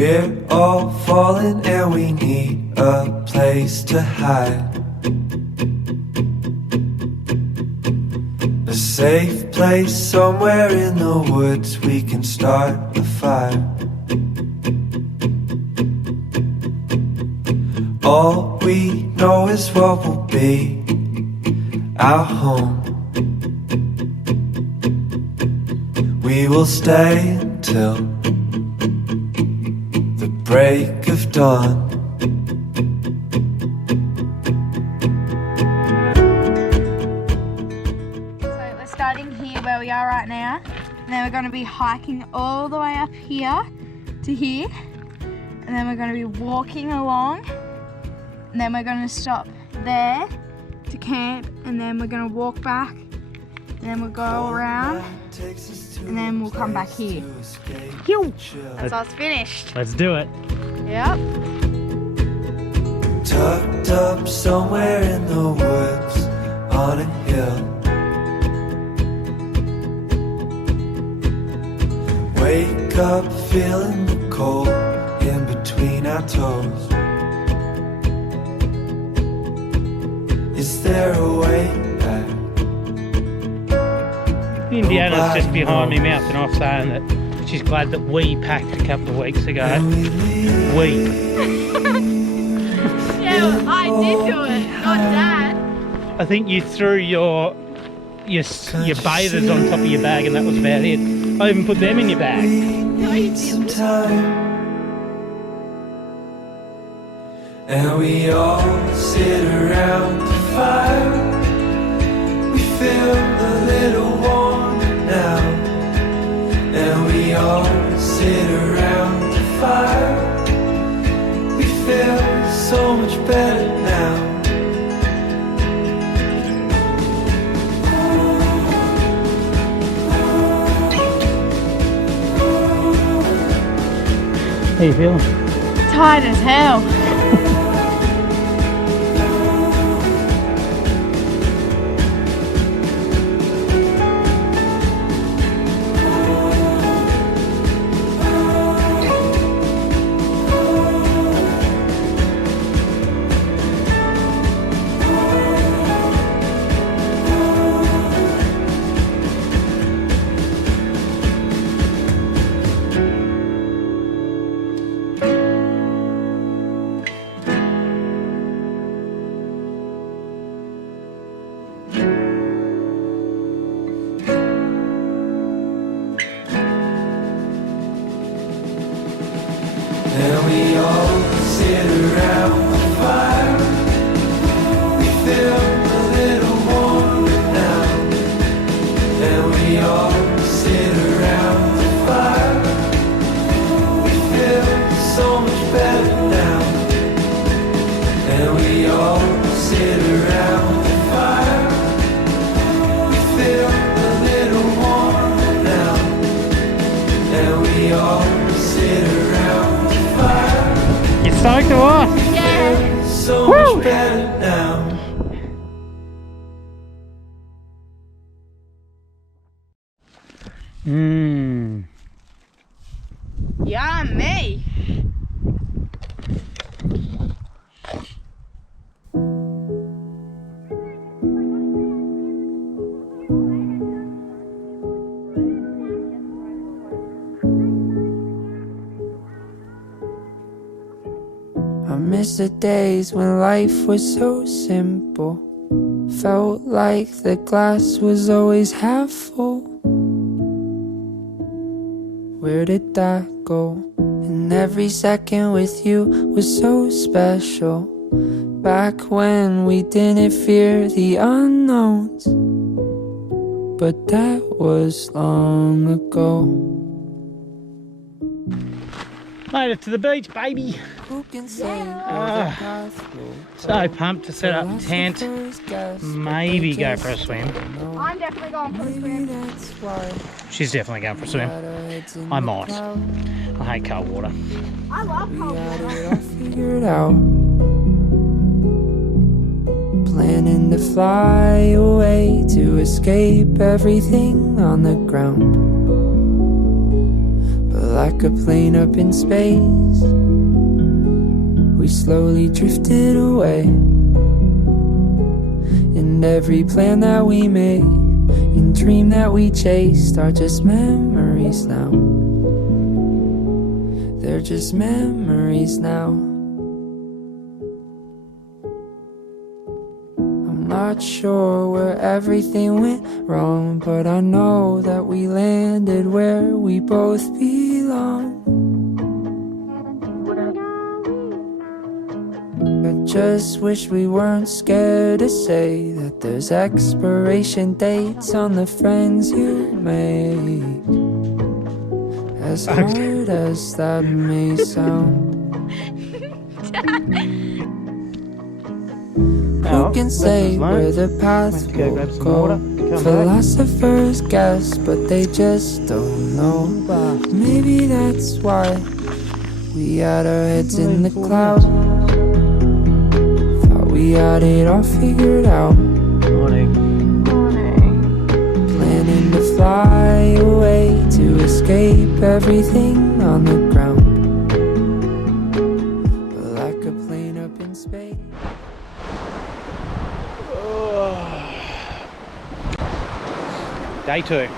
We're all falling and we need a place to hide. A safe place somewhere in the woods we can start a fire. All we know is what will be our home. We will stay until the break of dawn. So we're starting here where we are right now, and then we're going to be hiking all the way up here to here, and then we're going to be walking along, and then we're going to stop there to camp, and then we're going to walk back, and then we'll go around, and then we'll come back here. That's us finished. Let's do it. Yep. Tucked up somewhere in the woods on a hill. Wake up feeling the cold in between our toes. Is there a way back? Indiana's just behind me mouthing off saying that she's glad that we packed a couple of weeks ago. We. Yeah, I did do it, not Dad. I think you threw your bathers on top of your bag and that was about it. I even put them in your bag. No, you didn't. And we all sit around the fire. We feel a little warmer now. And we all sit around the fire. We feel so much better now. How you feeling? Tired as hell. And we all sit around the fire. We feel a little warmer now. And we all sit around the fire. We feel so much better now. And we all sit around the fire. We feel a little warmer now. And we all sit around. You stoked or what? Yeah. So much better now. Yummy. I miss the days when life was so simple. Felt like the glass was always half full. Where did that go? And every second with you was so special. Back when we didn't fear the unknowns. But that was long ago. Made it to the beach, baby. So pumped to set up tent, maybe go for a swim. I'm definitely going for a swim. She's definitely going for a swim. I might. I hate cold water. I love cold water. Figured out. Planning to fly away to escape everything on the ground. But like a plane up in space, we slowly drifted away. And every plan that we made and dream that we chased are just memories now. They're just memories now. I'm not sure where everything went wrong, but I know that we landed where we both belong. I just wish we weren't scared to say that there's expiration dates on the friends you made. As hard as that may sound. Who can say where the path will go? Philosophers guess, but they just don't know. Maybe that's why we had our heads in the clouds. We had it all figured out. Morning. Planning to fly away to escape everything on the ground. Like a plane up in space. Day 2.